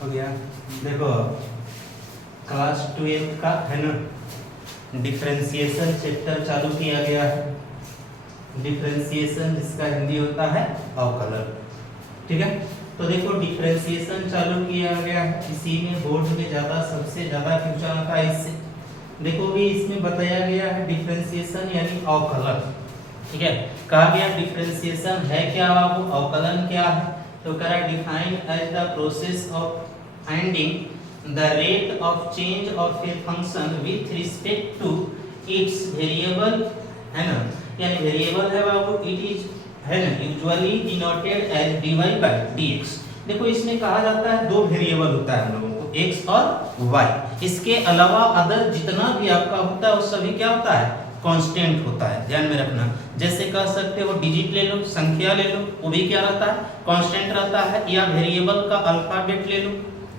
हो गया। देखो क्लास 12 का है ना डिफरेंशिएशन चैप्टर चालू किया गया है। डिफरेंशिएशन जिसका हिंदी होता है अवकलन, ठीक है। तो देखो डिफरेंशिएशन चालू किया गया है, इसी में बोर्ड में ज्यादा सबसे ज्यादा क्वेश्चन आता है इससे। देखो भी इसमें बताया गया है डिफरेंशिएशन यानी अवकलन, ठीक है। कहा गया डिफरेंशिएशन है क्या बाबू, अवकलन क्या है। तो कह रहा define as the process of finding the rate of change of a function with respect to its variable, है ना, यानी वेरिएबल है बाबू, इट इज है ना usually denoted as dy by dx। देखो इसमें कहा जाता है दो वेरिएबल होता है हम लोगों को, x और y। इसके अलावा अदर जितना भी आपका होता है वो सभी क्या होता है, कांस्टेंट होता है, ध्यान में रखना। जैसे कह सकते हो डिजिट ले लो, संख्या ले लो, वो भी क्या रहता है, कांस्टेंट रहता है। या वेरिएबल का अल्फाबेट ले लो,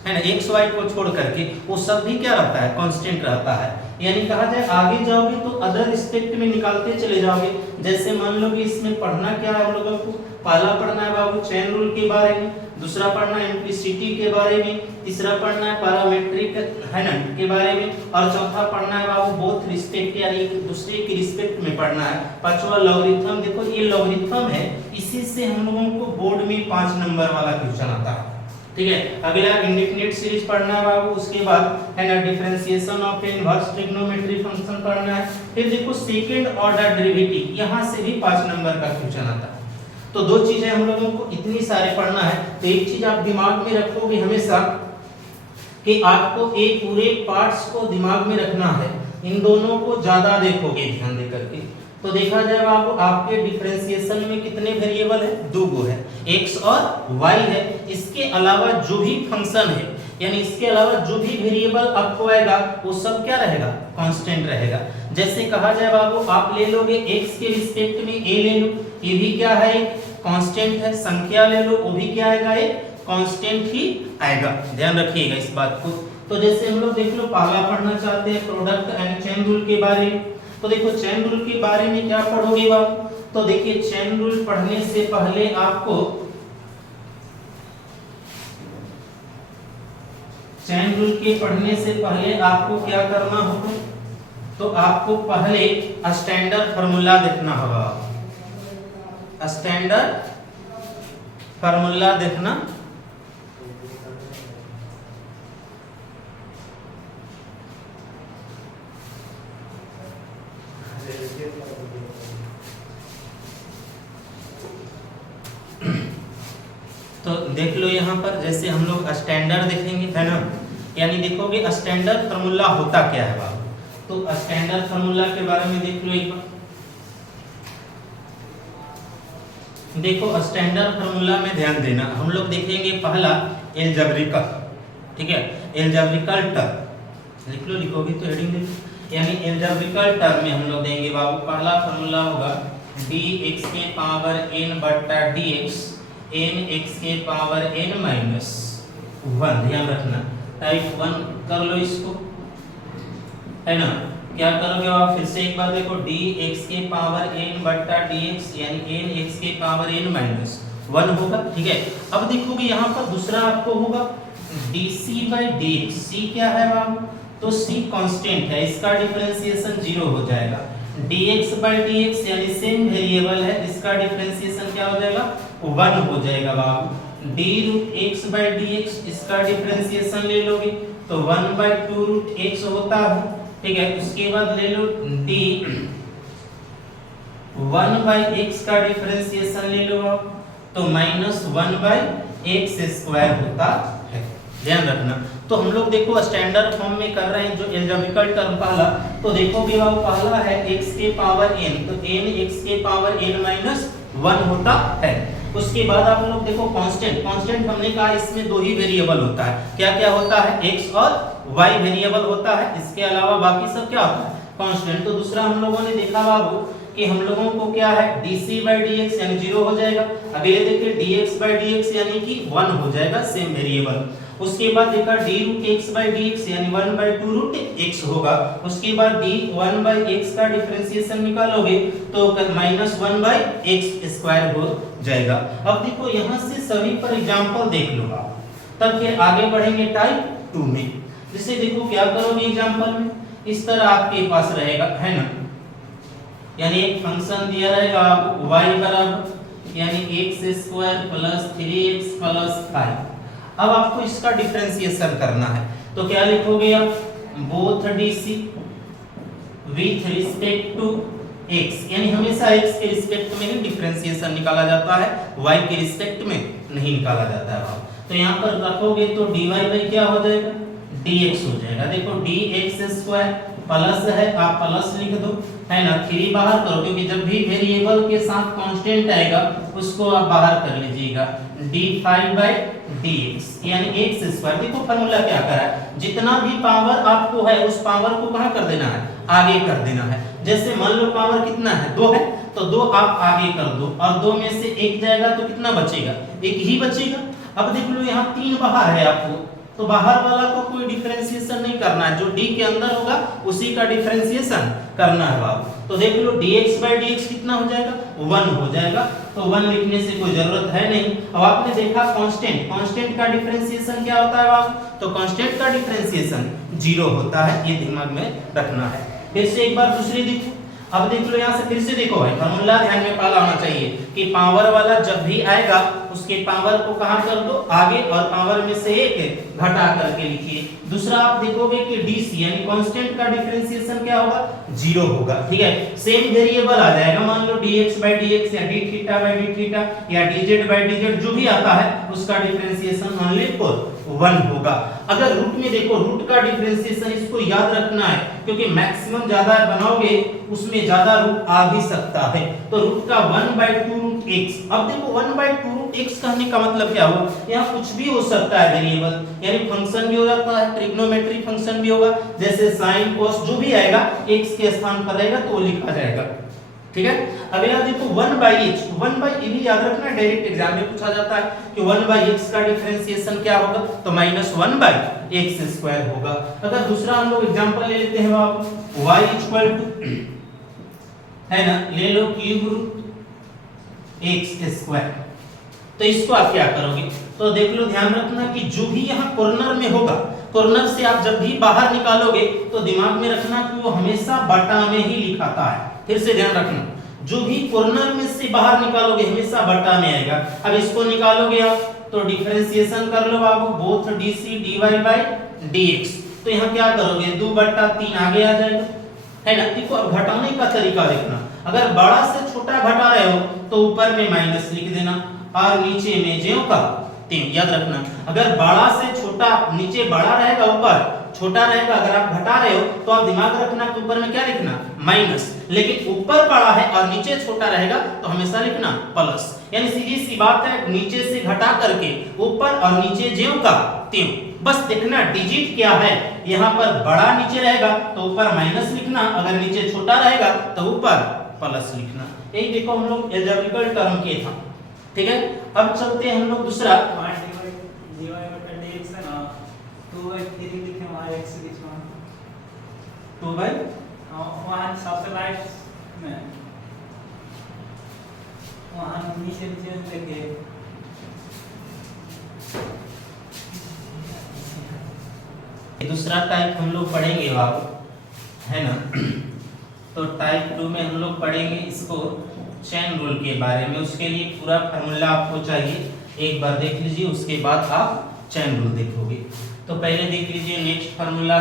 है ना, एक्स वाई को छोड़ करके वो सब भी क्या रहता है, कांस्टेंट रहता है। यानी कहा जाए आगे जाओगे तो अदर रिस्पेक्ट में निकालते चले जाओगे। जैसे मान लो कि इसमें पढ़ना क्या है हम लोगों को, पहला पढ़ना है बाबू चेन रूल के बारे में, दूसरा पढ़ना है इम्प्लिसिटी के बारे में, तीसरा पढ़ना है पैरामीट्रिक, है ना, के बारे में, और चौथा पढ़ना है बाबू बोथ रिस्पेक्ट यानी एक दूसरे की रिस्पेक्ट में पढ़ना है। पांचवा लॉगरिथम, देखो ये लॉगरिथम है, इसी से हम लोगों को बोर्ड में 5 नंबर वाला क्वेश्चन आता है, ठीक है। अगला इंडेफिनिट सीरीज पढ़ना है बाबू, उसके बाद है ना differentiation of inverse trigonometry function पढ़ना है। फिर देखो सेकंड ऑर्डर डेरिवेटिव, यहां से भी 5 नंबर का क्वेश्चन आता है। तो दो चीजें हम लोगों को इतनी सारे पढ़ना है। तो एक चीज आप दिमाग में रखोगे हमेशा कि आपको एक पूरे पार्ट्स को दिमाग में रखना है, इन दोनों को ज्यादा देखोगे ध्यान दे करके। तो देखा जाए बाबू आपके डिफरेंशिएशन में कितने वेरिएबल है, दो गो है, x और y है। इसके अलावा जो भी फंक्शन है यानी इसके अलावा जो भी वेरिएबल आपको आएगा वो सब क्या रहेगा, कांस्टेंट रहेगा। जैसे कहा जाए बाबू आप ले लोगे x के रिस्पेक्ट में a ले लो, ये भी क्या है, कांस्टेंट है। संख्या ले लो, वो भी क्या आएगा, एक कांस्टेंट ही आएगा, ध्यान रखिएगा इस बात को। तो जैसे हम लोग देख लो पहला पढ़ना चाहते हैं प्रोडक्ट एंड चेन रूल के बारे में। तो देखो चेन रूल के बारे में क्या पढ़ोगे बाबू, तो देखिए चेन रूल पढ़ने से पहले आपको चेन रूल के पढ़ने से पहले आपको क्या करना होगा, तो आपको पहले स्टैंडर्ड फार्मूला देखना होगा। स्टैंडर्ड फार्मूला देखना, तो देख लो यहाँ पर जैसे हम लोग स्टैंडर्ड देखेंगे, है ना, यानी देखोगे स्टैंडर्ड फार्मूला होता क्या है बाबू। तो स्टैंडर्ड फार्मूला के बारे में देख लो एक बार। देखो स्टैंडर्ड फार्मूला में ध्यान देना, हम लोग देखेंगे पहला एलजेब्रिकल, ठीक है, एलजेब्रिकल टर्म लिख लो, लिखोगे तो हेडिंग देख, यानी एलजेब्रिकल टर्म में हम लोग देंगे बाबू पहला फार्मूला होगा dx के पावर n बटा dx n x के पावर n माइनस 1, ध्यान रखना टाइप 1 कर लो इसको, है ना। क्या करोगे आप, फिर से एक बार देखो dx के पावर n बटा dx यानी n x के पावर n माइनस 1 होगा, ठीक है। अब देखोगे यहाँ पर दूसरा आपको होगा dc by dx, c क्या है बाबू, तो c कांस्टेंट है, इसका डिफरेंशिएशन 0 हो जाएगा। dx by dx यानी सेम वेरिएबल है, इसका डिफरेंशिएशन क्या हो जाएगा, 1 हो जाएगा बाबू। d root x by dx, इसका डिफरेंशिएशन ले लोगे तो 1 by 2 रूट x होता है, ठीक है। उसके बाद ले लो d 1 by x का डिफरेंशिएशन ले लो आप, तो माइनस 1 by x स्क्वायर होता है, ध्यान रखना। तो हम लोग देखो स्टैंडर्ड फॉर्म में कर रहे हैं जो एलजेब्रिकल टर्म पहला, तो देखोगे बाबू पहला है x के पावर n, तो n x के पावर n माइनस 1 होता है। उसके बाद आप लोग देखो कांस्टेंट, कांस्टेंट हमने कहा इसमें दो ही वेरिएबल होता है, क्या क्या होता है, x और y वेरिएबल होता है, इसके अलावा बाकी सब क्या होता है, कांस्टेंट। तो दूसरा हम लोगों ने देखा बाबू कि हम लोगों को क्या है dc by dx यानी 0 हो जाएगा। अगले देखिए dx by dx यानी कि 1 हो जाएगा, सेम वेरिएबल। उसके बाद देखा d root x by dx यानी 1 by 2 रूट x होगा। उसके बाद d 1 by x का डिफरेंशिएशन निकालोगे तो माइनस 1 by x स्क्वायर हो जाएगा। अब देखो यहाँ से सभी पर एग्जांपल देख लो आप, तब फिर आगे बढ़ेंगे टाइप 2 में। जैसे देखो क्या करोगे एग्जांपल में, इस तरह आपके पास रहेगा, है ना, यानी एक फंक्शन दिया रहेगा आपको y बराबर यानी x² प्लस 3x प्लस 5। अब आपको इसका डिफरेंशिएशन करना है, तो क्या लिखोगे आप, both dc with respect to x, यानी हमेशा x के रिस्पेक्ट में ही डिफरेंशिएशन निकाला जाता है, y के रिस्पेक्ट में नहीं निकाला जाता है भाव। तो यहाँ पर रखोगे तो dy बाई क्या हो जाएगा, dx हो जाएगा। देखो dx² प्लस है, आप प्लस लिख दो, है ना, 3 बाहर करो क्योंकि जब भी वेरिएबल के साथ कांस्टेंट आएगा उसको आप बाहर कर लीजिएगा, d5 बाई dx यानी x²। देखो फार्मूला क्या करा है, जितना भी पावर आपको है उस पावर को कहां कर देना है, आगे कर देना है। जैसे मान लो पावर कितना है, 2 है, तो 2 आप आगे कर दो और 2 में से 1 जाएगा तो कितना बचेगा, 1 ही बचेगा। अब देख लो यहाँ 3 बाहर है आपको, तो बाहर वाला को कोई डिफरेंशिएशन नहीं करना है, जो d के अंदर होगा उसी का डिफरेंशिएशन करना है बाबू। तो देख लो dx बाई dx कितना हो जाएगा, 1 हो जाएगा। तो 1 लिखने से कोई जरूरत है नहीं। अब आपने देखा कांस्टेंट का डिफरेंशिएशन क्या होता है बाबू, तो कांस्टेंट का डिफरेंशिएशन 0 होता है, ये दिमाग में रखना है। फिर से एक बार दूसरी देखो, अब देख लो यहाँ से फिर से देखो भाई, फार्मूला ध्यान में पाला होना चाहिए कि पावर वाला जब भी आएगा उसके पावर को कहां कर दो, आगे, और पावर में से 1 घटा करके लिखिए। दूसरा आप देखोगे कि dc यानी कांस्टेंट का डिफरेंशिएशन क्या होगा, 0 होगा, ठीक है। सेम वेरिएबल आ जाएगा, मान लो dx बाई dx या d theta by d theta या dz बाई dz, जो भी आता है उसका डिफरेंशिएशन ओनली 1 होगा। अगर रूट में देखो, रूट का डिफरेंशिएशन इसको याद रखना है क्योंकि मैक्सिमम ज्यादा बनाओगे उसमें ज्यादा रूट आ भी सकता है, तो रूट का 1/2 रूट x। अब देखो 1/2 रूट x कहने का मतलब क्या हुआ, यहाँ कुछ भी हो सकता है वेरिएबल, यानी फंक्शन भी हो जाता है, ट्रिग्नोमेट्री फंक्शन भी होगा, जैसे साइन कोस जो भी आएगा x के स्थान पर रहेगा तो वो लिखा जाएगा, ठीक है। अगला देखो 1/x, 1/, ये भी याद रखना, डायरेक्ट एग्जाम में पूछा जाता है कि 1/x का डिफरेंशिएशन क्या होगा, तो -1/x² होगा। अगर दूसरा हम लोग एग्जांपल ले लेते हैं बाबू, y इक्वल टू, है ना, ले लो क्यूब रूट x², तो इसको आप क्या करोगे, तो देख लो ध्यान रखना कि जो भी यहाँ कॉर्नर में होगा, कॉर्नर से आप जब भी बाहर निकालोगे तो दिमाग में रखना कि वो हमेशा बटा में ही लिखाता है। फिर से ध्यान रखना, जो भी कॉर्नर में से बाहर निकालोगे हमेशा बटा में आएगा। अब इसको निकालोगे आप तो डिफरेंशिएशन कर लो बाबू, both dc dy by dx, तो यहाँ क्या करोगे, 2/3 आगे आ जाएगा, है ना। देखो अब घटाने का तरीका देखना, अगर बड़ा से छोटा घटा रहे हो तो ऊपर में माइनस लिख देना और नीचे में ज्यों का त्यों, याद रखना। अगर बड़ा से छोटा, नीचे बड़ा रहेगा ऊपर छोटा रहेगा, अगर आप घटा रहे हो तो आप दिमाग रखना कि ऊपर में क्या लिखना, माइनस, लेकिन ऊपर बड़ा है और नीचे छोटा रहेगा तो हमेशा लिखना प्लस, यानी सीधी सी बात है, नीचे से घटा करके ऊपर और नीचे ज्यों का त्यों। बस देखना डिजिट क्या है, यहाँ पर बड़ा नीचे रहेगा तो ऊपर माइनस लिखना, अगर नीचे छोटा रहेगा तो ऊपर प्लस लिखना। यही देखो हम लोग एल्जेब्रिकल टर्म के था, ठीक है। अब चलते हैं हम लोग दूसरा, सबसे राइट में वहां नीचे लेके दूसरा टाइप हम लोग पढ़ेंगे बाबू, है ना। तो टाइप 2 में हम लोग पढ़ेंगे इसको चेन रूल के बारे में। उसके लिए पूरा फार्मूला आपको चाहिए, एक बार देख लीजिए, उसके बाद आप चेन रूल देखोगे। तो पहले देख लीजिए, नेक्स्ट फार्मूला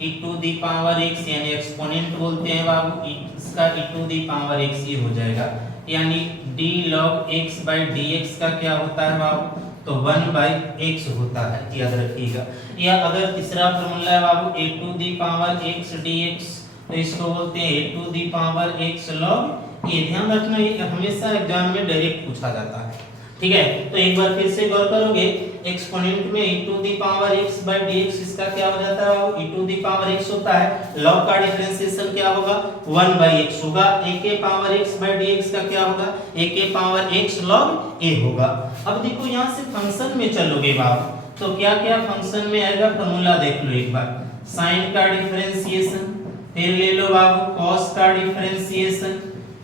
e⁻x यानी एक्सपोनेंट बोलते हैं बाबू, इसका e⁻x ये हो जाएगा, यानी d log x/dx का क्या होता है बाबू, तो 1/x होता है, याद रखिएगा। या अगर तीसरा फार्मूला है बाबू a⁻x dx, तो इसको बोलते हैं a⁻x log, ये ध्यान रखना, ये हमेशा एग्जाम में डायरेक्ट पूछा जाता है, ठीक है। तो एक बार फिर से गौर करोगे, एक्सपोनेंट में e⁻x/dx इसका क्या हो जाता है बाबू, e⁻x होता है, log का डिफरेंशिएशन क्या होगा, 1/x होगा, a⁻x/dx का क्या होगा, a⁻x log a होगा। अब देखो यहाँ से फंक्शन में चलोगे बाबू, तो क्या क्या फंक्शन में आएगा, फार्मूला देख लो एक बार, साइन का डिफरेंशिएशन, फिर ले लो बाबू कॉस का डिफरेंशिएशन,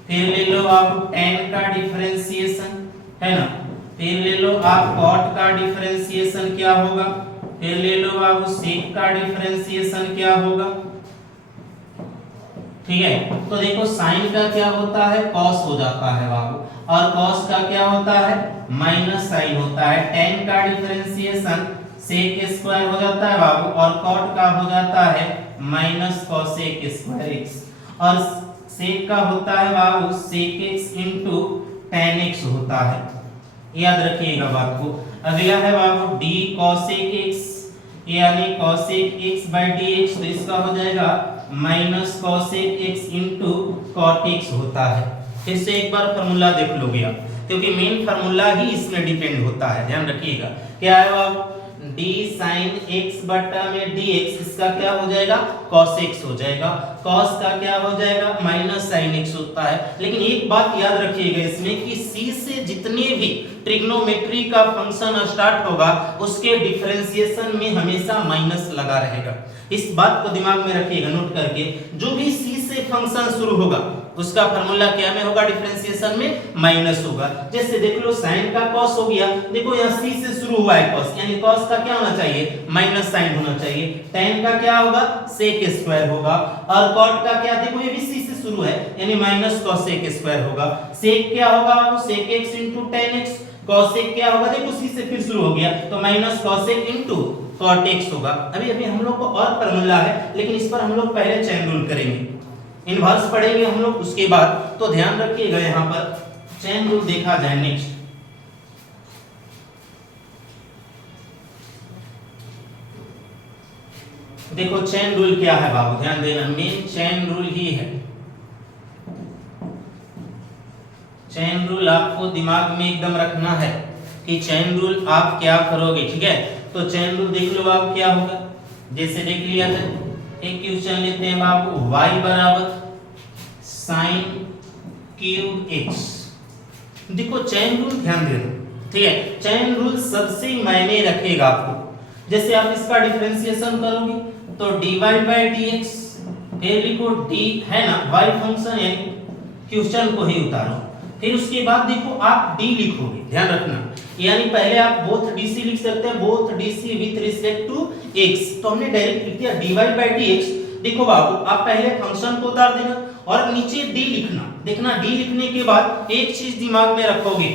फिर ले लो बाबू tan का डिफरेंशिएशन, है ना, फिर ले लो आप कॉट का डिफरेंशिएशन क्या होगा, फिर ले लो बाबू सेक का डिफरेंशिएशन क्या होगा। ठीक है, तो देखो साइन का क्या होता है, कॉस हो जाता है बाबू, और कॉस का क्या होता है, माइनस साइन होता है। टेन का डिफरेंशिएशन सेक स्क्वायर हो जाता है बाबू, और कॉट का हो जाता है माइनस कॉसेक स्क्वायर एक्स, और सेक का होता है बाबू sec x into tan x होता है, याद रखिएगा बात को। अगला है बाबू डी कॉसेक एक्स, यानी cosec x by d x, तो इसका हो जाएगा minus cosec x into cot x होता है। फिर से एक बार फार्मूला देख लोगे आप, क्योंकि मेन फार्मूला ही इसमें डिपेंड होता है, ध्यान रखिएगा। क्या है बाबू, डी साइन एक्स बटा में डी एक्स, इसका क्या हो जाएगा, कॉस एक्स हो जाएगा। कॉस का क्या हो जाएगा, माइनस साइन एक्स होता है। लेकिन एक बात याद रखिएगा इसमें कि सी से जितने भी ट्रिग्नोमेट्री का फंक्शन स्टार्ट होगा उसके डिफरेंशिएशन में हमेशा माइनस लगा रहेगा। इस बात को दिमाग में रखिएगा नोट करके, जो भी सी से फंक्शन शुरू होगा उसका फार्मूला क्या में होगा, डिफरेंशिएशन में माइनस होगा। जैसे देख लो साइन का कॉस हो गया, देखो यहाँ सी से शुरू हुआ है कॉस, यानी कॉस का क्या होना चाहिए, माइनस साइन होना चाहिए। टेन का क्या होगा, सेक स्क्वायर होगा, और कॉट का क्या, देखो ये भी सी से शुरू है यानी माइनस कॉसेक स्क्वायर होगा। सेक क्या होगा बाबू, sec x into tan x. Cosec क्या होगा, देखो सी से फिर शुरू हो गया तो minus cosec into cot x होगा। अभी अभी हम लोग को और फार्मूला है, लेकिन इस पर हम लोग पहले चेन रूल करेंगे, इनवर्स पढ़ेंगे हम लोग उसके बाद, तो ध्यान रखिएगा यहाँ पर चेन रूल देखा जाए नेक्स्ट। देखो चेन रूल क्या है बाबू, ध्यान देना, मेन चेन रूल ही है। चेन रूल आपको दिमाग में एकदम रखना है कि चेन रूल आप क्या करोगे, ठीक है। तो चेन रूल देख लो बाबू क्या होगा, जैसे देख लिया था, एक क्वेश्चन लेते हैं बाबू, y बराबर साइन क्यूब एक्स। देखो चेन रूल ध्यान देना, ठीक है, चेन रूल सबसे मायने रखेगा आपको। जैसे आप इसका डिफरेंशिएशन करोगे तो dy बाय dx, फिर लिखो d है ना, y फंक्शन है, क्वेश्चन को ही उतारो, फिर उसके बाद देखो आप d लिखोगे, ध्यान रखना, यानी पहले आप बोथ dc लिख सकते हैं, both dc with respect to x, तो हमने डायरेक्ट लिख दिया dy बाय dx। देखो बाबू आप पहले फंक्शन को उतार देना और नीचे d लिखना, देखना d लिखने के बाद एक चीज दिमाग में रखोगे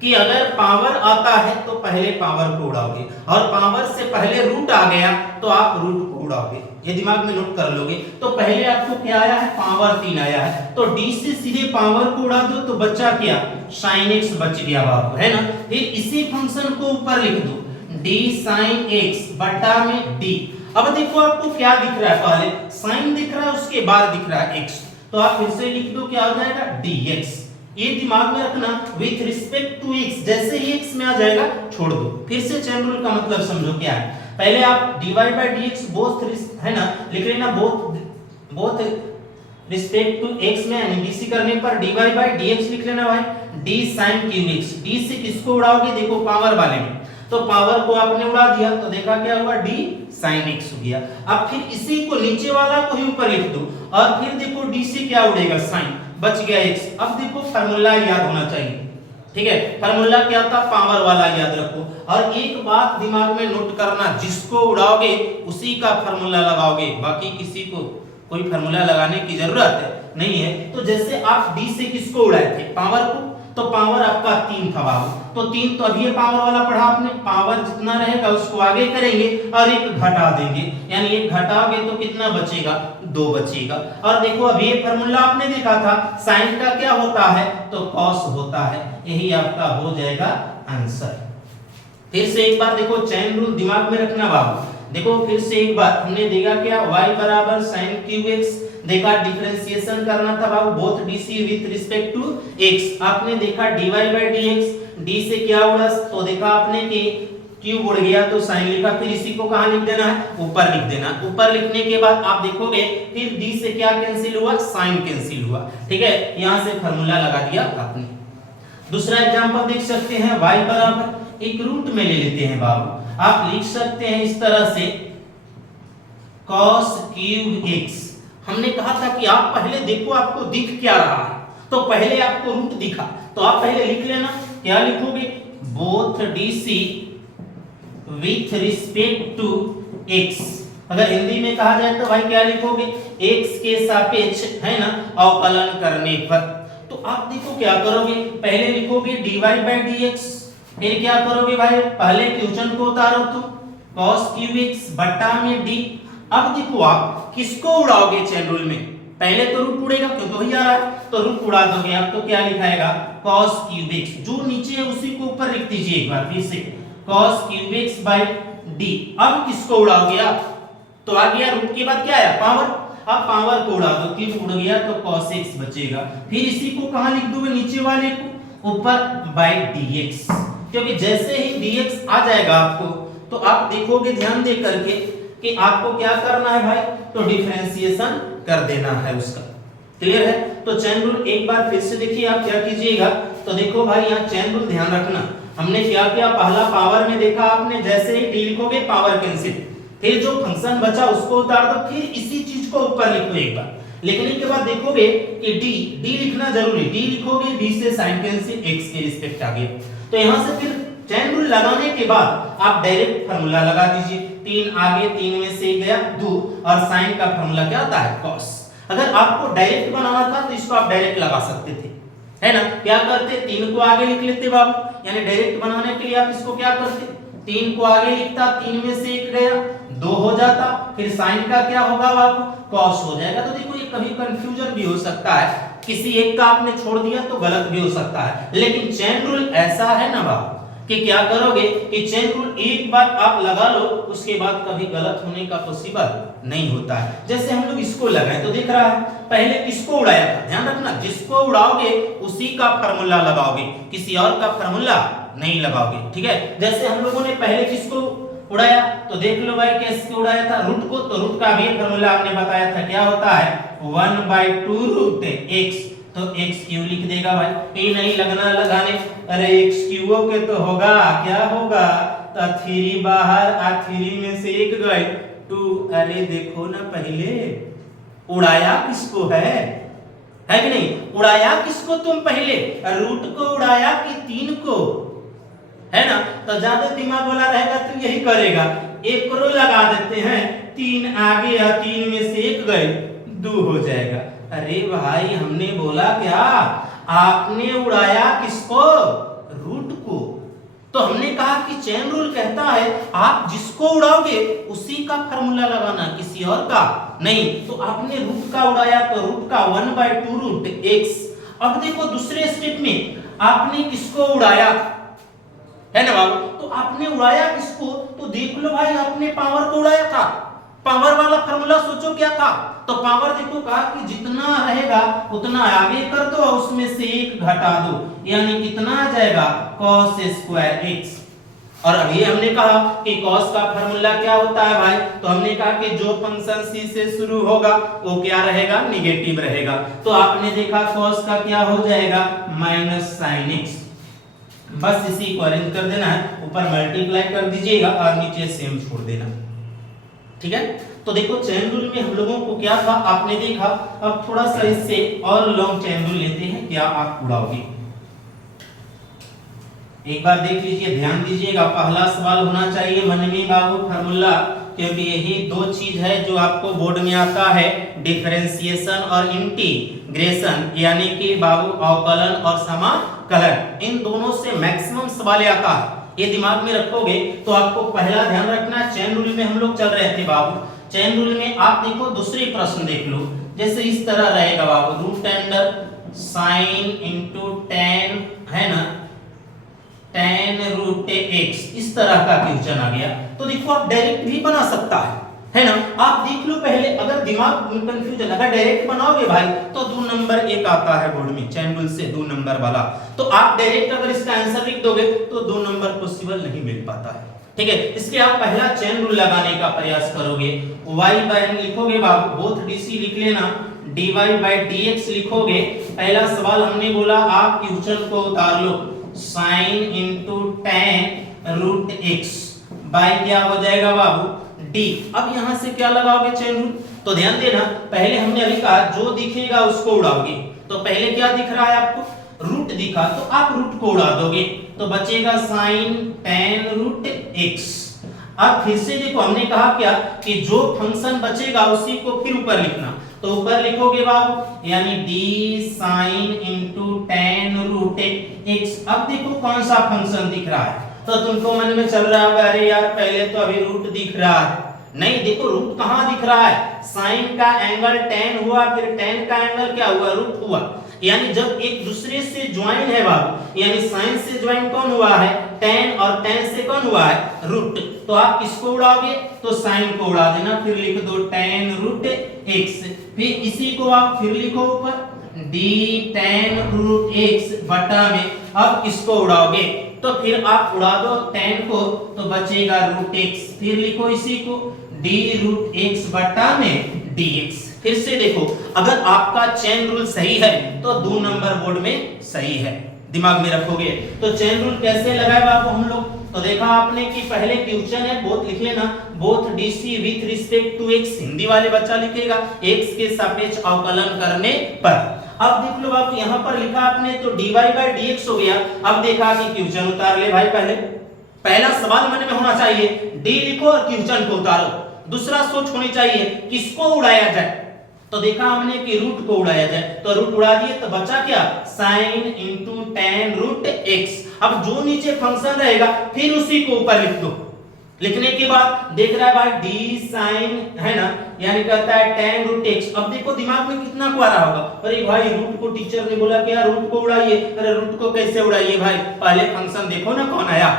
कि अगर पावर आता है तो पहले पावर को उड़ाओगे, और पावर से पहले रूट आ गया तो आप रूट को उड़ाओगे, ये दिमाग में नोट कर लोगे। तो पहले आपको क्या आया है, पावर 3 आया है, तो d से सीधे पावर को उड़ा दो तो बचा क्या, sin x बच गया बाबू, है ना। फिर इसी फंक्शन को ऊपर लिख दो, d sin x बटा में d। अब देखो आपको क्या दिख रहा है, पहले sin दिख रहा है उसके बाद दिख रहा है x, तो आप फिर से लिख दो, क्या हो जाएगा, dx। ये दिमाग में रखना विथ रिस्पेक्ट टू x, जैसे ही x में आ जाएगा छोड़ दो। फिर से चेन रूल का मतलब समझो क्या है, पहले आप dy by dx बोथ है ना लिख लेना, बोथ रिस्पेक्ट टू x में यानी dc करने पर dy by dx लिख लेना भाई, d sin cube x। d से किसको उड़ाओगे, देखो पावर वाले में, तो पावर को आपने उड़ा दिया तो देखा क्या हुआ, d sin x हो गया। अब फिर इसी को नीचे वाला को ही ऊपर लिख दो, और फिर देखो d से क्या उड़ेगा, sin, बच गया x। अब देखो फार्मूला याद होना चाहिए, ठीक है, फार्मूला क्या था, पावर वाला याद रखो। और एक बात दिमाग में नोट करना, जिसको उड़ाओगे उसी का फार्मूला लगाओगे, बाकी किसी को कोई फार्मूला लगाने की जरूरत नहीं है। तो जैसे आप d से किसको उड़ाए थे, पावर को, तो पावर आपका 3 था बाबू, तो 3 तो अभी ये पावर वाला पढ़ा आपने, पावर जितना रहेगा उसको आगे करेंगे और एक घटा देंगे, यानी एक घटाओगे तो कितना बचेगा, 2 बचेगा। और देखो अभी ये फार्मूला आपने देखा था, साइन का क्या होता है, तो कॉस होता है, यही आपका हो जाएगा आंसर। फिर से एक बार देखो चेन रूल दिमाग में रखना बाबू, देखो फिर से एक बार हमने देखा क्या, y बराबर sin क्यूब x, देखा डिफरेंशिएशन करना था बाबू both dc with respect to x, आपने देखा dy by dx, d से क्या उड़ा तो देखा आपने कि क्यूब उड़ गया तो sin लिखा, फिर इसी को कहां लिख देना है, ऊपर लिख देना। ऊपर लिखने के बाद आप देखोगे फिर d से क्या कैंसिल हुआ, sin कैंसिल हुआ, ठीक है, यहां से फार्मूला लगा दिया आपने। दूसरा एग्जांपल देख सकते हैं, y बराबर एक रूट में ले लेते हैं बाबू, आप लिख सकते हैं इस तरह से cos क्यूब x। हमने कहा था कि आप पहले देखो आपको दिख क्या रहा है, तो पहले आपको रूट दिखा तो आप पहले लिख लेना, क्या लिखोगे, both DC with respect to x। अगर हिंदी में कहा जाए तो भाई क्या लिखोगे, x के सापेक्ष, है ना, अवकलन करने पर। तो आप देखो क्या करोगे, पहले लिखोगे dy/dx, फिर क्या करोगे भाई, पहले क्वेश्चन को उतारो तो cos क्यूब बट्टा में d। अब देखो आप किसको उड़ाओगे चैन रूल में, पहले तो रूट उड़ेगा क्योंकि वही आ रहा है, तो रूट उड़ा दोगे। अब तो क्या लिखाएगा, cos क्यूब x, जो नीचे है उसी को ऊपर लिख दीजिए एक बार फिर से, cos क्यूब x/d। अब किसको उड़ाओगे आप, तो आ गया रूट के बाद क्या आया, पावर। अब पावर को उड़ा दो, 3 उड़ गया तो cos x बचेगा। फिर इसी को कहां लिख दोगे, नीचे वाले को ऊपर बाय dx, क्योंकि जैसे ही dx आ जाएगा आपको, तो आप देखोगे ध्यान दे करके कि आपको क्या करना है भाई, तो डिफरेंशिएशन कर देना है उसका। क्लियर है। तो चैन रूल एक बार फिर से देखिए आप क्या कीजिएगा, तो देखो भाई यहाँ चैन रूल ध्यान रखना, हमने क्या किया, पहला पावर में देखा आपने, जैसे ही d लिखोगे पावर कैंसिल, फिर जो फंक्शन बचा उसको उतार दो, फिर इसी चीज को ऊपर लिखो एक बार। लिखने के बाद देखोगे कि d लिखना जरूरी, d लिखोगे d से साइन कैंसिल, x के रिस्पेक्ट आ गया। तो यहां से फिर चैन रूल लगाने के बाद आप डायरेक्ट फार्मूला लगा दीजिए, 3 आगे, 3 में से गया 2, और साइन का फार्मूला क्या होता है, cos। अगर आपको डायरेक्ट बनाना था तो इसको आप डायरेक्ट लगा सकते थे, है ना। क्या करते, 3 को आगे लिख लेते बाबू, यानी डायरेक्ट बनाने के लिए आप इसको क्या करते, 3 को आगे लिखता, 3 में से 1 गया 2 हो जाता, फिर साइन का क्या होगा बाबू, cos हो जाएगा। तो देखो ये कभी कंफ्यूजन भी हो सकता है, किसी एक का आपने छोड़ दिया तो गलत भी हो सकता है, लेकिन चैन रूल ऐसा है ना बाबू कि क्या करोगे कि चैन रूल एक बार आप लगा लो, उसके बाद कभी गलत होने का पॉसिबल नहीं होता है। जैसे हम लोग इसको लगाए तो दिख रहा है, पहले किसको उड़ाया था, ध्यान रखना, जिसको उड़ाओगे उसी का फार्मूला लगाओगे, किसी और का फार्मूला नहीं लगाओगे, ठीक है। जैसे हम लोगों ने पहले किसको उड़ाया, तो देख लो भाई कैसे उड़ाया था, रूट को, तो रूट का भी फार्मूला आपने बताया था, क्या होता है 1/2 रूट x, तो x क्यू लिख देगा भाई, ये नहीं लगना लगाने, अरे x क्यू के तो होगा, क्या होगा, तो 3 बाहर, 3 में से 1 गए 2। अरे देखो ना, पहले उड़ाया किसको है कि नहीं, उड़ाया किसको तुम पहले, रूट को उड़ाया कि 3 को, है ना। तो ज्यादा दिमाग वाला रहेगा तो यही करेगा, एक रो लगा देते हैं, 3 आगे या 3 में से 1 गए 2 हो जाएगा। अरे भाई हमने बोला क्या, आपने उड़ाया किसको, रूट को। तो हमने कहा कि चैन रूल कहता है आप जिसको उड़ाओगे उसी का फार्मूला लगाना, किसी और का नहीं। तो आपने रूट का उड़ाया तो रूट का 1/2 रूट x। अब देखो दूसरे स्टेप में आपने किसको उड़ाया, है ना बाबू, तो आपने उड़ाया किसको, तो देख लो भाई आपने पावर को उड़ाया था, पावर वाला फार्मूला सोचो क्या था, तो पावर देखो कहा कि जितना रहेगा उतना आगे कर दो और उसमें से 1 घटा दो, यानी कितना आ जाएगा cos² x। और अभी हमने कहा कि cos का फार्मूला क्या होता है भाई, तो हमने कहा कि जो फंक्शन c से शुरू होगा वो क्या रहेगा, निगेटिव रहेगा। तो आपने देखा cos का क्या हो जाएगा -sin x। बस इसी को अरेंज कर देना है, ऊपर मल्टीप्लाई कर दीजिएगा और नीचे सेम छोड़ देना, ठीक है। तो देखो चैन रूल में हम लोगों को क्या था आपने देखा, अब थोड़ा सा इससे और लॉन्ग चैन रूल लेते हैं, क्या आप उड़ाओगे। एक बार देख लीजिए, ध्यान दीजिएगा, पहला सवाल होना चाहिए मन में बाबू फार्मूला, क्योंकि यही 2 चीज है जो आपको बोर्ड में आता है, डिफरेंशिएशन और इंटीग्रेशन, यानी कि बाबू अवकलन और समाकलन, इन दोनों से मैक्सिमम सवाल आता है। ये दिमाग में रखोगे तो आपको पहला ध्यान रखना, चैन रूल में हम लोग चल रहे थे बाबू, चैन रूल में आप देखो दूसरे प्रश्न देख लो, जैसे इस तरह रहेगा बाबू, root under sine into tan, है ना, tan रूट x, इस तरह का क्वेश्चन आ गया। तो देखो आप डायरेक्ट भी बना सकता है ना। आप देख लो पहले, अगर दिमाग कंफ्यूजन, अगर डायरेक्ट बनाओगे भाई तो 2 नंबर एक आता है बोर्ड में, चैन रूल से 2 नंबर वाला, तो आप डायरेक्ट अगर इसका आंसर लिख दोगे तो 2 नंबर पॉसिबल नहीं मिल पाता है, ठीक है। इसलिए आप पहला चैन रूल लगाने का प्रयास करोगे, y/m लिखोगे बाबू, बोथ dc लिख लेना, dy/dx लिखोगे। पहला सवाल हमने बोला आप क्वेश्चन को उतार लो, sin इंटू tan रूट x बाय क्या हो जाएगा बाबू, d। अब यहां से क्या लगाओगे चैन रूल, तो ध्यान देना, पहले हमने अभी कहा जो दिखेगा उसको उड़ाओगे, तो पहले क्या दिख रहा है आपको, रूट दिखा तो आप रूट को उड़ा दोगे, तो बचेगा साइन टेन रूट एक्स। अब फिर से देखो हमने कहा क्या कि जो फंक्शन बचेगा उसी को फिर ऊपर लिखना, तो ऊपर लिखोगे बाबू यानी d sine into tan root x. अब देखो कौन सा फंक्शन दिख रहा है, तो तुमको मन में चल रहा होगा अरे यार पहले तो अभी रूट दिख रहा है। नहीं देखो रूट कहाँ दिख रहा है, साइन का एंगल टेन हुआ, फिर टेन का एंगल क्या हुआ, रूट हुआ। यानी जब एक दूसरे से ज्वाइन है बाबू, यानी साइन से ज्वाइन कौन हुआ है, टेन, और टेन से कौन हुआ है, रूट। तो आप किसको उड़ाओगे, तो साइन को उड़ा देना, फिर लिख दो टेन रूट एक्स। फिर इसी को आप फिर लिखो ऊपर डी टेन रूट एक्स बटा में। अब किसको उड़ाओगे, तो फिर आप उड़ा दो टेन को, तो बचेगा रूट एक्स, फिर लिखो इसी को डी रूट एक्स बटा में dx। फिर से देखो अगर आपका चेन रूल सही है तो 2 नंबर बोर्ड में सही है, दिमाग में रखोगे। तो चेन रूल कैसे लगाए बाबू हम लोग, तो देखा आपने कि पहले क्वेश्चन है बोथ लिख लेना, both DC with respect to x, Hindi वाले बच्चा लिखेगा एक्स के सापेक्ष अवकलन करने पर। अब देख लो बाबू यहाँ पर लिखा आपने तो dy by dx हो गया। अब देखा कि क्वेश्चन उतार ले भाई, पहला सवाल मन में होना चाहिए डी लिखो और क्वेश्चन को उतारो। दूसरा सोच होनी चाहिए किसको उड़ाया जाए, तो देखा हमने कि रूट को उड़ाया जाए, तो रूट उड़ा दिए तो बचा क्या, sine into tan root x. अब जो नीचे फंक्शन रहेगा फिर उसी को ऊपर लिख दो। लिखने के बाद देख रहा है भाई डी साइन है ना, यानी कहता है टेन रूट एक्स। अब देखो दिमाग में कितना को आ रहा होगा, अरे भाई रूट को टीचर ने बोला कि यार रूट को उड़ाइए, अरे रूट को कैसे उड़ाइए भाई, पहले फंक्शन देखो ना कौन आया।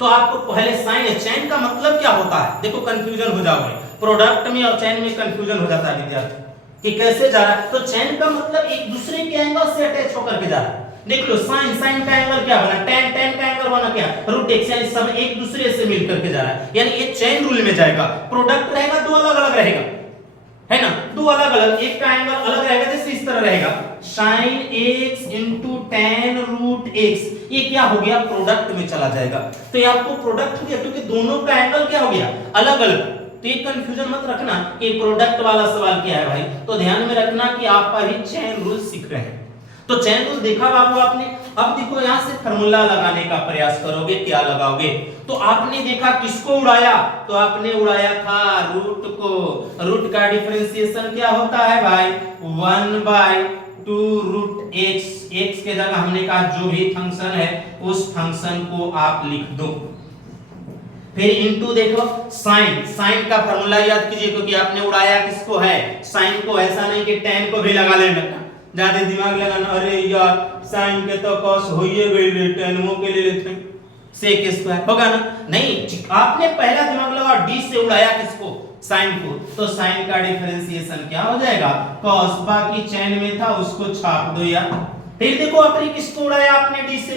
तो आपको पहले साइन, चैन का मतलब क्या होता है, देखो कंफ्यूजन हो जाओगे, प्रोडक्ट में और चैन में कंफ्यूजन हो जाता है विद्यार्थी कि कैसे जा रहा है। तो चैन का मतलब एक दूसरे के एंगल से अटैच होकर के जा रहा है। देख लो साइन, साइन का एंगल क्या बना, टेन, टेन का एंगल बना क्या, रूट एक्स, यानी सब एक दूसरे से मिल करके जा रहा है, यानी ये चैन रूल में जाएगा। प्रोडक्ट रहेगा दो अलग अलग रहेगा, है ना, दो अलग अलग, एक का एंगल अलग रहेगा, जैसे इस तरह रहेगा sin x into tan root x, ये क्या हो गया, प्रोडक्ट में चला जाएगा। तो ये आपको प्रोडक्ट हो गया क्योंकि दोनों का एंगल क्या हो गया, अलग अलग। तो ये कंफ्यूजन मत रखना कि प्रोडक्ट वाला सवाल क्या है भाई, तो ध्यान में रखना कि आप अभी चेन रूल सीख रहे हैं। तो चेन रूल देखा बाबू आपने। अब देखो यहाँ से फार्मूला लगाने का प्रयास करोगे, क्या लगाओगे, तो आपने देखा किसको उड़ाया, तो आपने उड़ाया था रूट को। रूट का डिफरेंशिएशन क्या होता है भाई, 1/2 रूट x। x के जगह हमने कहा जो भी फंक्शन है उस फंक्शन को आप लिख दो, फिर इनटू देखो साइन, साइन का फार्मूला याद कीजिए क्योंकि आपने उड़ाया किसको है, साइन को। ऐसा नहीं कि tan को भी लगा लेना, ज्यादा दिमाग लगाना, अरे यार साइन के तो cos होइए गई, tan के ले लेते हैं sec स्क्वायर होगा ना, नहीं, आपने पहला दिमाग लगा d से उड़ाया किसको, साइन को, तो साइन का डिफरेंशिएशन क्या हो जाएगा, cos। बाकी चैन में था उसको छाप दो यार। फिर देखो अपनी किसको उड़ाया आपने d से,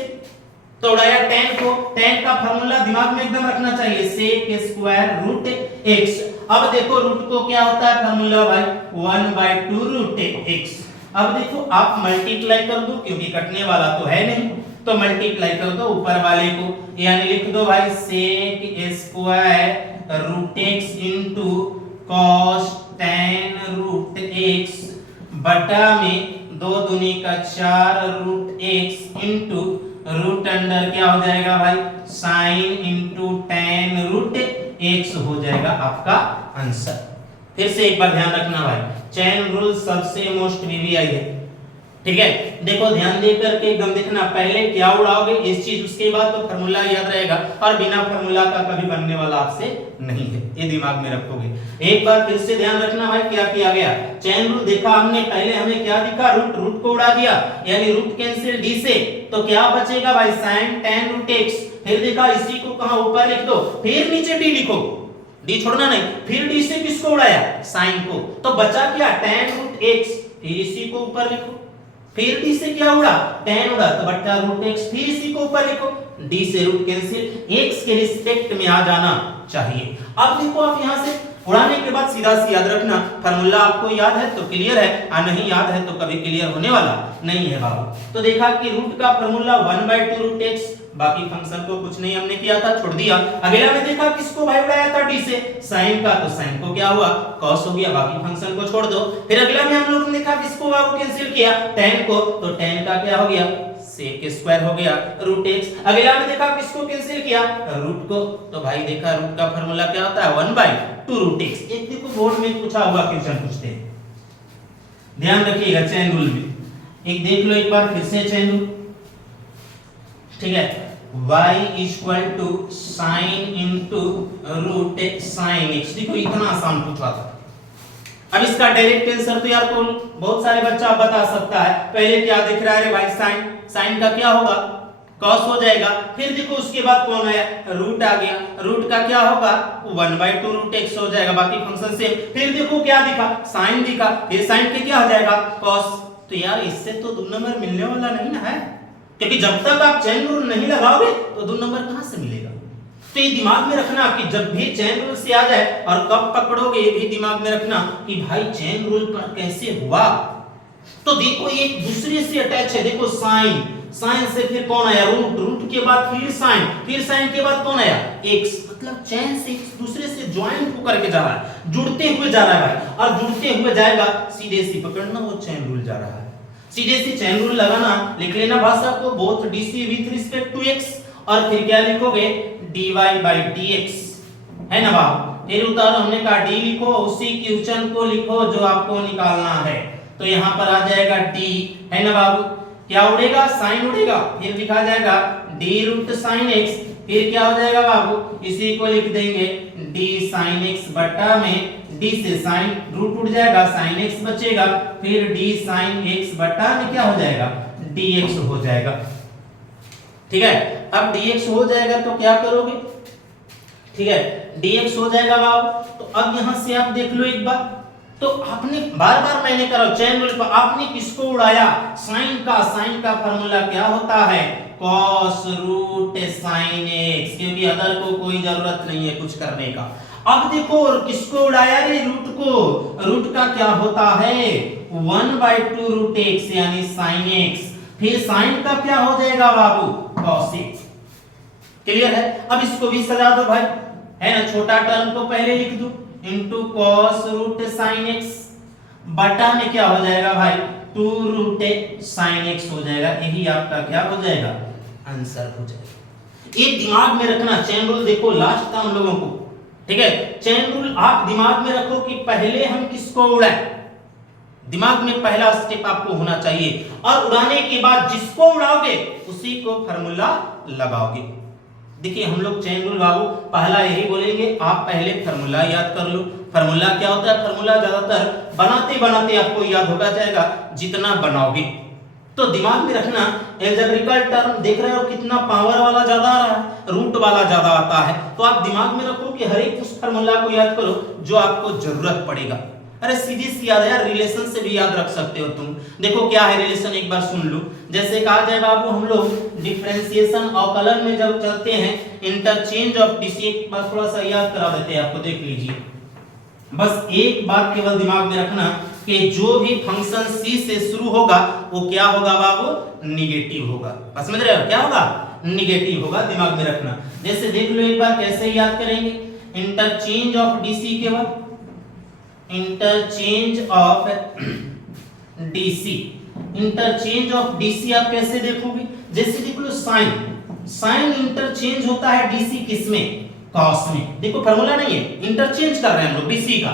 तो उड़ाया tan को। tan का फार्मूला दिमाग में एकदम रखना चाहिए, sec स्क्वायर रूट x। अब देखो रूट को क्या होता है फार्मूला भाई, 1/2 रूट x। अब देखो आप मल्टीप्लाई कर दो क्योंकि कटने वाला तो है नहीं, तो मल्टीप्लाई कर दो ऊपर वाले को, यानी लिख दो भाई sec square root x into cos tan root x बटा में 2 दूनी का 4 root x into root under क्या हो जाएगा भाई, sin इनटू tan रूट x हो जाएगा आपका आंसर। फिर से एक बार ध्यान रखना भाई, चैन रूल सबसे मोस्ट वीवीआई है, ठीक है। देखो ध्यान दे करके एकदम देखना, पहले क्या उड़ाओगे इस चीज, उसके बाद तो फार्मूला याद रहेगा, और बिना फार्मूला का कभी बनने वाला आपसे नहीं है, ये दिमाग में रखोगे। एक बार फिर से ध्यान रखना भाई क्या किया गया, चैन रूल देखा हमने, पहले हमें क्या दिखा, रूट, रूट को उड़ा दिया, यानी रूट कैंसिल d से, तो क्या बचेगा भाई sin tan रूट x। फिर देखा इसी को कहां ऊपर लिख दो, फिर नीचे d लिखो, d छोड़ना नहीं, फिर d से किसको उड़ाया, साइन को, तो बचा क्या tan रूट x, फिर इसी को ऊपर लिखो, फिर d से क्या उड़ा, tan उड़ा, तो बटा रूट x, फिर इसी को ऊपर लिखो, d से रूट कैंसिल, x के रिस्पेक्ट में आ जाना चाहिए। अब देखो आप यहां से उड़ाने के बाद सीधा सी याद रखना, फार्मूला आपको याद है तो क्लियर है, और नहीं याद है तो कभी क्लियर होने वाला नहीं है बाबू। तो देखा कि रूट का फार्मूला 1/2 रूट x, बाकी फंक्शन को कुछ नहीं हमने किया था, छोड़ दिया। अगला में देखा किसको भाई उड़ाया था d से, साइन का, तो साइन को क्या हुआ, cos हो गया, बाकी फंक्शन को छोड़ दो। फिर अगला में हम लोगों ने देखा किसको बाबू कैंसिल किया, tan को, तो tan का क्या हो गया, सेक स्क्वायर हो गया रूट एक्स। अगला में देखा किसको कैंसिल किया, रूट को, तो भाई देखा रूट का फार्मूला क्या होता है 1/2 रूट एक्स। एक देखो बोर्ड में पूछा हुआ क्वेश्चन पूछते हैं, ध्यान रखिएगा चेन रूल में। एक देख लो एक बार फिर से चेन रूल, ठीक है, y equal to sine into root sine x. देखो इतना आसान पूछा था। अब इसका डायरेक्ट आंसर तो यार कौन बहुत सारे बच्चा बता सकता है। पहले क्या दिख रहा है रे भाई, साइन, साइन का क्या होगा कॉस हो जाएगा। फिर देखो उसके बाद कौन आया, रूट आ गया, रूट का क्या होगा 1/2 रूट एक्स हो जाएगा, बाकी फंक्शन सेम। फिर देखो क्या दिखा, साइन दिखा, फिर साइन के क्या हो जाएगा कॉस। तो यार इससे तो 2 नंबर मिलने वाला नहीं ना है, क्योंकि जब तक आप चेन रूल नहीं लगाओगे तो 2 नंबर कहां से मिलेगा। तो ये दिमाग में रखना कि जब भी चेन रूल से आ जाए और कब पकड़ोगे ये भी दिमाग में रखना कि भाई चेन रूल पर कैसे हुआ। तो देखो ये एक दूसरे से अटैच है, देखो साइन, साइन से फिर कौन आया रूट, रूट के बाद फिर साइन के बाद कौन आया एक्स। मतलब चेन से एक दूसरे से ज्वाइंट होकर के जा रहा है, जुड़ते हुए जा रहा है भाई, और जुड़ते हुए जाएगा सीधे सी पकड़ना वो चेन रूल जा रहा है। सीधे सी चेन रूल लगाना, लिख लेना भाषा को both DC with respect to x, और फिर क्या लिखोगे dy by dx, है ना बाबू। फिर उतारो, हमने कहा d लिखो, उसी क्वेश्चन को लिखो जो आपको निकालना है। तो यहाँ पर आ जाएगा d, है ना बाबू, क्या उड़ेगा साइन उड़ेगा, फिर लिखा जाएगा d रूट साइन x, फिर क्या हो जाएगा बाबू इसी को लिख देंगे d साइन x बटा में d से साइन रूट उड़ जाएगा, साइन x बचेगा, फिर d साइन x बटा में क्या हो जाएगा dx हो जाएगा। ठीक है, अब dx हो जाएगा तो क्या करोगे, ठीक है dx हो जाएगा बाबू। तो अब यहां से आप देख लो एक बार, तो आपने बार बार मैंने करा चेन रूल पर, आपने किसको उड़ाया साइन का। साइन का फार्मूला क्या होता है cos रूट साइन x, क्योंकि अदर को कोई जरूरत नहीं है कुछ करने का। अब देखो किसको उड़ाया रे रूट को, रूट का क्या होता है 1/2 रूट x यानी साइन x, फिर साइन का क्या हो जाएगा बाबू cos x। क्लियर है, अब इसको भी सजा दो भाई, है ना, छोटा टर्म को पहले लिख दो into cos root sine x बटा में क्या हो जाएगा भाई 2 रूट साइन x हो जाएगा। यही आपका क्या हो जाएगा आंसर हो जाएगा। ये दिमाग में रखना, चेन रूल देखो लास्ट था हम लोगों को, ठीक है, चेन रूल आप दिमाग में रखो कि पहले हम किसको उड़ाएं, दिमाग में पहला स्टेप आपको होना चाहिए, और उड़ाने के बाद जिसको उड़ाओगे उसी को फार्मूला लगाओगे। देखिए हम लोग चेन रूल बाबू पहला यही बोलेंगे, आप पहले फार्मूला याद कर लो। फार्मूला क्या होता है, फार्मूला ज्यादातर बनाते बनाते आपको याद होगा जाएगा जितना बनाओगे। तो दिमाग में रखना एल्जेब्रिकल टर्म देख रहे हो कितना पावर वाला ज्यादा आ रहा है, रूट वाला ज्यादा आता है, तो आप दिमाग में रखो कि हर एक उस फार्मूला को याद करो जो आपको जरूरत पड़ेगा। अरे सीधी सी याद है यार, रिलेशन से भी याद रख सकते हो तुम। देखो क्या है रिलेशन, एक बार सुन लो। जैसे कहा जाए बाबू हम लोग डिफरेंशिएशन अवकलन में जब चलते हैं इंटरचेंज ऑफ डीसी, एक बार थोड़ा सा याद करा देते हैं आपको, देख लीजिए। बस एक बात केवल दिमाग में रखना कि जो भी फंक्शन c से शुरू होगा वो क्या होगा बाबू निगेटिव होगा। बस समझ रहे हो क्या होगा निगेटिव होगा, दिमाग में रखना। जैसे देख लो एक बार कैसे याद करेंगे, इंटरचेंज ऑफ डीसी के बाद interchange of DC, interchange of DC आप कैसे देखोगे, जैसे देख लो साइन, साइन इंटरचेंज होता है डीसी किसमें कॉस में। देखो फार्मूला नहीं है, इंटरचेंज कर रहे हैं हम लोग डीसी का।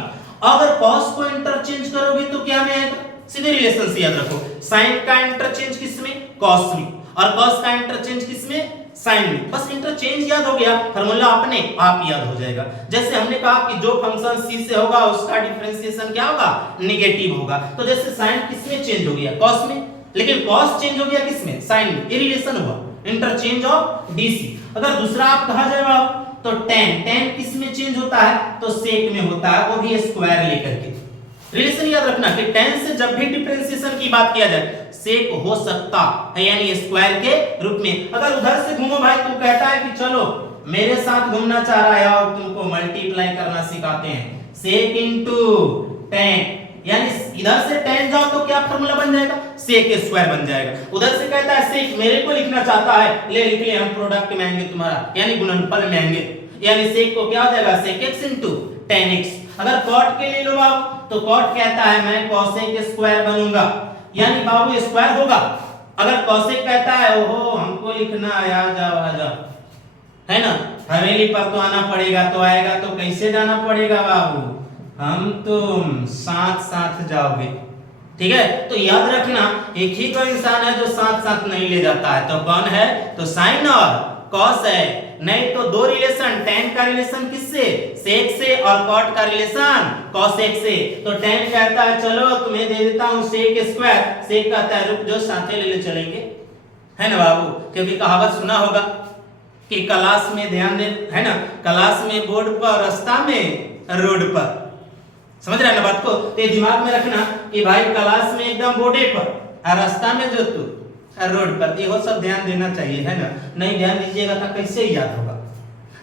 अगर कॉस को इंटरचेंज करोगे तो क्या में आएगा, सीधे रिलेशन से याद रखो, साइन का इंटरचेंज किसमें कॉस में, और कॉस का इंटरचेंज किसमें साइन में। बस इंटरचेंज याद हो गया, फार्मूला अपने आप याद हो जाएगा। जैसे हमने कहा कि जो फंक्शन c से होगा उसका डिफरेंशिएशन क्या होगा नेगेटिव होगा। तो जैसे साइन किसमें चेंज हो गया कॉस में, लेकिन कॉस चेंज हो गया किसमें साइन में, ये रिलेशन हुआ इंटरचेंज ऑफ डीसी। अगर दूसरा आप कहा जाएगा तो tan, tan किसमें चेंज होता है तो सेक में होता है, वो भी स्क्वायर लेकर के। रिलेशन याद रखना कि tan से जब भी डिफरेंशिएशन की बात किया जाए सेक हो सकता है यानी स्क्वायर के रूप में। अगर उधर से घूमो भाई, तू कहता है कि चलो मेरे साथ घूमना चाह रहा है और तुमको मल्टीप्लाई करना सिखाते हैं, सेक इनटू tan, यानी इधर से tan जाओ तो क्या फार्मूला बन जाएगा सेक स्क्वायर बन जाएगा। उधर से कहता है सेक मेरे को लिखना चाहता है, ले लिख ले हम प्रोडक्ट में आएंगे तुम्हारा यानी गुणनफल में आएंगे, यानी सेक को क्या हो जाएगा sec x into tan x। अगर cot के ले लो बाबू तो cot कहता है मैं cosec स्क्वायर बनूंगा, यानी बाबू स्क्वायर होगा। अगर कौशिक कहता है ओहो हमको लिखना है आ जाओ, है ना, हवेली पर तो आना पड़ेगा, तो आएगा तो कैसे जाना पड़ेगा बाबू, हम तुम साथ साथ जाओगे, ठीक है। तो याद रखना एक ही तो इंसान है जो साथ साथ नहीं ले जाता है, तो कौन है, तो साइन और कॉस है। नहीं तो दो रिलेशन, tan का रिलेशन किससे, sec से, और cot का रिलेशन cosec से। तो tan कहता है चलो तुम्हें दे देता हूं sec स्क्वायर, sec कहता है रुक जो साथे ले चलेंगे, है ना बाबू, क्योंकि कहावत सुना होगा कि क्लास में ध्यान दे, है ना, क्लास में बोर्ड पर, रास्ता में रोड पर, समझ रहे हैं ना बात को। तो दिमाग में रखना कि भाई क्लास में एकदम बोर्डे पर और रास्ता में जो तू रोड पर, ये सब ध्यान देना चाहिए, है ना, नहीं ध्यान दीजिएगा तो कैसे याद होगा।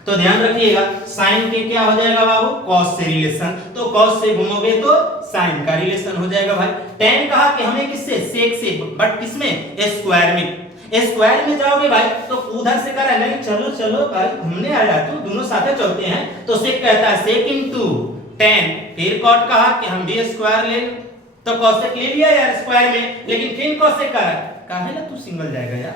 तो ध्यान रखिएगा साइन के क्या हो जाएगा बाबू, कॉस से रिलेशन, तो कॉस से घूमोगे तो साइन का रिलेशन हो जाएगा भाई। tan कहा कि हमें किससे, सेक से, बट किसमें, स्क्वायर में, स्क्वायर में जाओगे भाई तो उधर से कर नहीं, चलो चलो भाई घूमने आ जा, तू दोनों साथे चलते हैं, तो सेक कहता है सेक इनटू tan, फिर cot कहा कि हम भी स्क्वायर ले, तो cosec ले लिया यार स्क्वायर में, लेकिन फिर cosec करा, काहे ना तू सिंगल जाएगा यार,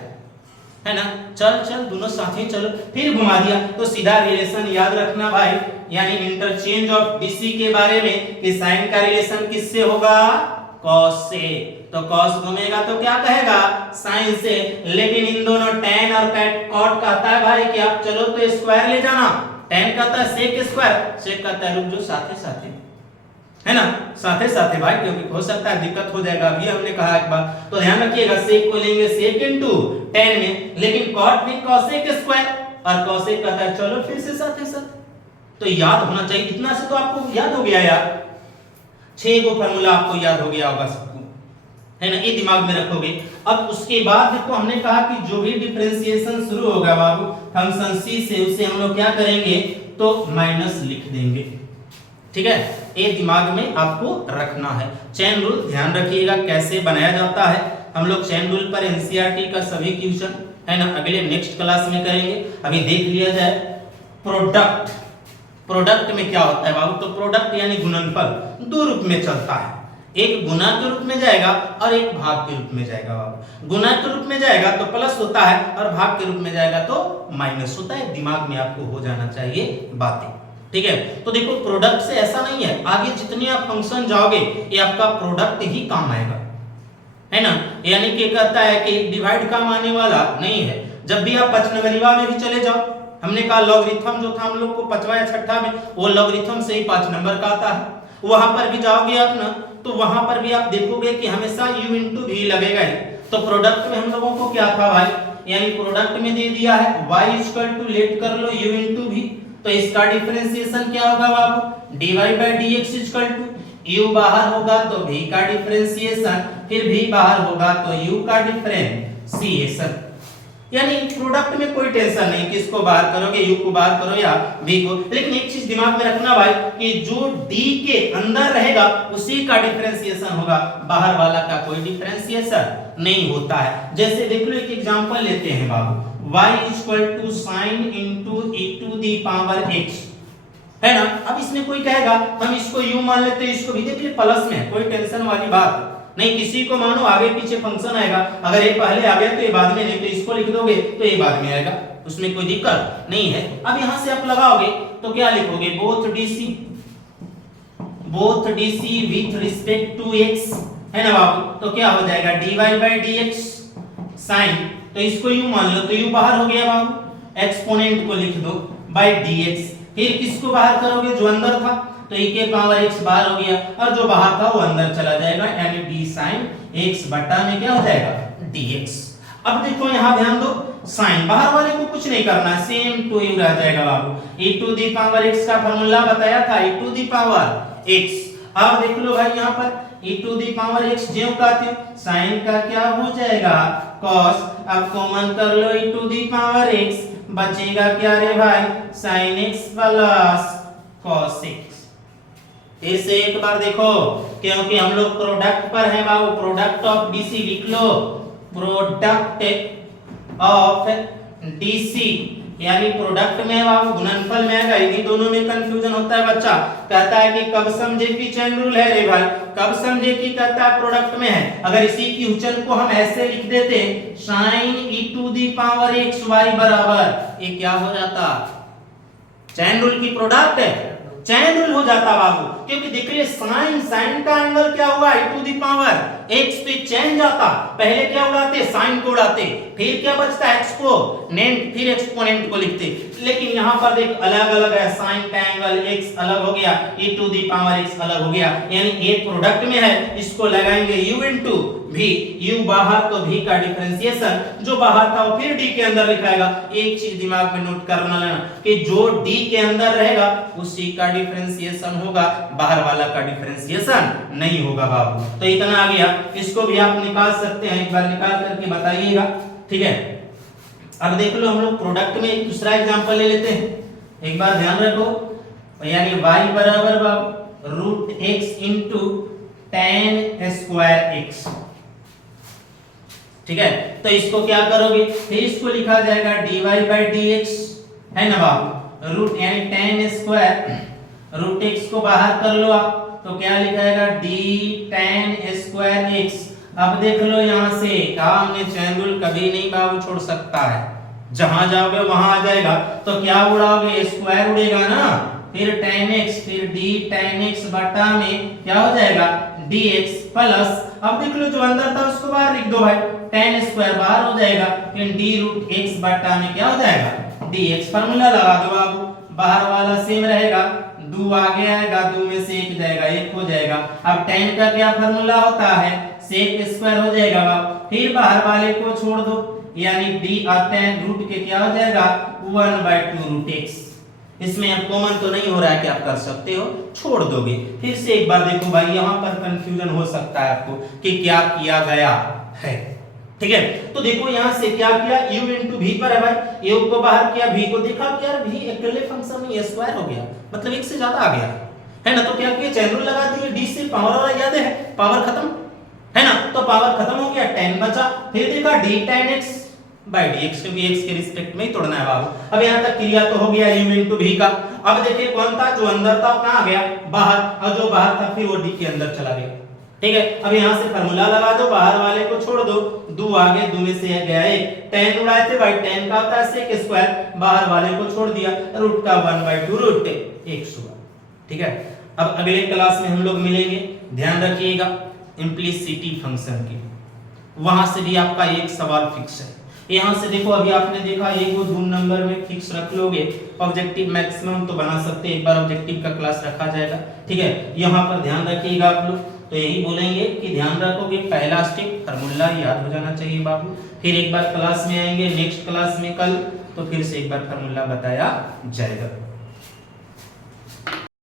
है ना, चल दोनों साथ ही चलो, फिर घुमा दिया, तो सीधा रिलेशन याद रखना भाई, यानी इंटरचेंज ऑफ डीसी के बारे में कि साइन का रिलेशन किससे होगा, cos से, तो cos घूमेगा तो क्या कहेगा, साइन से, लेकिन इन दोनों tan और cot कहता है भाई कि आप चलो तो स्क्वायर ले जाना, tan कहता है sec स्क्वायर, sec कहता है रुक जो साथे साथे, है ना, साथे साथे भाई, क्योंकि हो सकता है दिक्कत हो जाएगा, अभी हमने कहा एक बार, तो ध्यान रखिएगा sec को लेंगे sec इनटू tan में, लेकिन cot भी cosec स्क्वायर, और cosec कहता है चलो फिर से साथे साथ, तो याद होना चाहिए, इतना से तो आपको याद हो गया यार, 6 गो फार्मूला आपको याद हो गया होगा सबको, है ना, ये दिमाग में रखोगे। अब उसके बाद देखो हमने कहा कि जो भी डिफरेंशिएशन शुरू होगा बाबू फंक्शन c से, उसे हम लोग क्या करेंगे, तो माइनस लिख देंगे, ठीक है, ये दिमाग में आपको रखना है। चेन रूल ध्यान रखिएगा कैसे बनाया जाता है, हम लोग चेन रूल पर एनसीईआरटी का सभी क्वेश्चन, है ना, अगले नेक्स्ट क्लास में करेंगे। अभी देख लिया जाए प्रोडक्ट, प्रोडक्ट में क्या होता है बाबू, तो प्रोडक्ट यानी गुणनफल दो रूप में चलता है, एक गुना के रूप में जाएगा और एक भाग के रूप में जाएगा बाबू। गुना के रूप में जाएगा तो प्लस होता है और भाग के रूप में जाएगा तो माइनस होता है, दिमाग में आपको हो जाना चाहिए बातें, ठीक है। तो देखो प्रोडक्ट से ऐसा नहीं है, आगे जितने आप फंक्शन जाओगे ये आपका प्रोडक्ट ही काम आएगा, है ना, यानी कि कहता है कि डिवाइड काम आने वाला नहीं है। जब भी आप 5 नंबरीवा में भी चले जाओ, हमने कहा लॉगरिथम जो था हम लोग को 5वां या 6ठा में, वो लॉगरिथम से ही 5 नंबर का आता है, वहां पर भी जाओगे आप ना, तो वहां पर भी आप देखोगे कि हमेशा u इंटू v लगेगा ही। तो प्रोडक्ट में हम लोगों को क्या था भाई, यानी प्रोडक्ट में दे दिया है y इक्वल टू लेट कर लो u इंटू v, तो इसका डिफरेंशिएशन क्या होगा बाबू, dy by dx equal to u बाहर होगा तो v का डिफरेंशिएशन, फिर v बाहर होगा तो u का डिफरेंशिएशन, यानी प्रोडक्ट में कोई टेंशन नहीं किसको बाहर करोगे, u को बाहर करो या v को। लेकिन एक चीज दिमाग में रखना भाई कि जो d के अंदर रहेगा उसी का डिफरेंशिएशन होगा, बाहर वाला का कोई डिफरेंशिएशन नहीं होता है। जैसे देख लो एक एग्जांपल लेते हैं बाबू, y equal to sin into e to the power x, है ना। अब इसमें कोई कहेगा हम इसको u मान लेते हैं, इसको भी देख ले प्लस में, कोई टेंशन वाली बात नहीं, किसी को मानो आगे पीछे फंक्शन आएगा, अगर ये पहले आ गया तो ये बाद में, नहीं तो इसको लिख दोगे तो ये बाद में आएगा, उसमें कोई दिक्कत नहीं है। अब यहां से आप लगाओगे तो क्या लिखोगे, both DC with respect to x, है ना बाबू, तो क्या हो जाएगा dy बाय dx sin, तो इसको u मान लो तो u बाहर हो गया बाबू, एक्सपोनेंट को लिख दो बाय dx, फिर किसको बाहर करोगे, जो अंदर था तो e के पावर x बाहर हो गया और जो बाहर था वो अंदर चला जाएगा, यानी d sin x बटा में क्या हो जाएगा dx। अब देखो यहां ध्यान दो, साइन बाहर वाले को कुछ नहीं करना, सेम टू यू रह जाएगा बाबू, e to the power x का फार्मूला बताया था, e to the power x। अब देख लो भाई यहां पर e to the power x ज्यों का त्यों, साइन का क्या हो जाएगा cos, अब कॉमन कर लो e to the power x, बचेगा क्या रे भाई sin x plus cos x। इसे एक बार देखो क्योंकि हम लोग प्रोडक्ट पर हैं बाबू, प्रोडक्ट ऑफ डीसी लिख लो, प्रोडक्ट ऑफ डीसी यानी प्रोडक्ट में है बाबू, गुणनफल में है, इन्हीं दोनों में कंफ्यूजन होता है बच्चा। कहता है कि कब समझे कि चैन रूल है रे भाई, कब समझे कि कहता है प्रोडक्ट में है। अगर इसी की उचन को हम ऐसे लिख देते sin e⁻xy बराबर, ये क्या हो जाता, चैन रूल की प्रोडक्ट है, चैन रूल हो जाता बाबू। क्योंकि देखिए साइन का एंगल क्या हुआ e⁻x, तो चैन जाता, पहले क्या उड़ाते, साइन को उड़ाते, फिर क्या बचता है एक्सपोनेंट, फिर एक्सपोनेंट को लिखते। लेकिन यहाँ पर देख अलग अलग है, साइन का एंगल x अलग हो गया, e⁻x अलग हो गया, यानी ये प्रोडक्ट में है, इसको लगाएंगे u इनटू v, u बाहर तो v का डिफरेंशिएशन जो बाहर था वो फिर d के अंदर लिखाएगा। एक चीज दिमाग में नोट करना लेना कि जो d के अंदर रहेगा उसी का डिफरेंशिएशन होगा, बाहर वाला का डिफरेंशिएशन नहीं होगा बाबू। तो इतना आ गया, इसको भी आप निकाल सकते हैं, एक बार निकाल करके बताइएगा, ठीक है। अब देख लो हम लोग प्रोडक्ट में एक दूसरा एग्जांपल ले लेते हैं, एक बार ध्यान रखो, यानी y बराबर बाबू √x into tan square x, ठीक है। तो इसको क्या करोगे, फिर इसको लिखा जाएगा dy/dx, है ना बाबू, रूट यानी tan स्क्वायर √x को बाहर कर लो आप, तो क्या लिखाएगा d tan स्क्वायर x। अब देख लो यहां से कहा हमने चैन रूल कभी नहीं बाबू छोड़ सकता है, जहां जाओगे वहां आ जाएगा। तो क्या उड़ाओगे, स्क्वायर उड़ेगा ना, फिर tan x, फिर d tan x बटा में क्या हो जाएगा dx प्लस, अब देख लो जो अंदर था उसको बाहर लिख दो भाई, tan स्क्वायर बाहर हो जाएगा, फिर d√x बटा में क्या हो जाएगा dx, फार्मूला लगा दो बाबू, बाहर वाला सेम रहेगा, 2 आगे आएगा, 2 में से 1 जाएगा, 1 हो जाएगा। अब tan का क्या फार्मूला होता है, sec स्क्वायर हो जाएगा बाबू, फिर बाहर वाले को छोड़ दो, यानी d tan रूट के क्या हो जाएगा 1/2 √x। इसमें अब कॉमन तो नहीं हो रहा है कि आप कर सकते हो, छोड़ दोगे। फिर से एक बार देखो भाई, यहाँ पर कंफ्यूजन हो सकता है आपको कि क्या किया गया है, ठीक है। तो देखो यहाँ से क्या किया, u इनटू v पर है भाई, u को बाहर किया, v को देखा कि यार v अकेले फंक्शन में स्क्वायर हो गया, मतलब एक से ज्यादा आ गया, है ना। तो क्या किया, चैन रूल लगा दिए, d से पावर वाला याद है, पावर खत्म, है ना, तो पावर खत्म हो गया, tan बचा, फिर देखा d tan x/dx, क्योंकि x के रिस्पेक्ट में ही तोड़ना है बाबू। अब यहाँ तक क्रिया तो हो गया u इनटू v का। अब देखिए कौन था, जो अंदर था कहाँ गया, बाहर, और जो बाहर था फिर वो d के अंदर चला गया, ठीक है। अब यहाँ से फार्मूला लगा दो, बाहर वाले को छोड़ दो, 2 आगे, 2 में से गया 1, tan उड़ाए थे भाई, tan का होता है sec स्क्वायर, बाहर वाले को छोड़ दिया, रूट का 1/2 √x हुआ, ठीक है। अब अगले क्लास में हम लोग मिलेंगे, ध्यान रखिएगा इम्प्लिसिटी फंक्शन की, वहां से भी आपका एक सवाल फिक्स है। यहाँ से देखो अभी आपने देखा 1 2 नंबर में फिक्स रख लोगे, ऑब्जेक्टिव मैक्सिमम तो बना सकते हैं, एक बार ऑब्जेक्टिव का क्लास रखा जाएगा, ठीक है। यहाँ पर ध्यान रखिएगा आप लोग, तो यही बोलेंगे कि ध्यान रखोगे पहला स्टेप फार्मूला याद हो जाना चाहिए बाबू, फिर एक बार क्लास में आएंगे नेक्स्ट क्लास में कल, तो फिर से एक बार फार्मूला बताया जाएगा।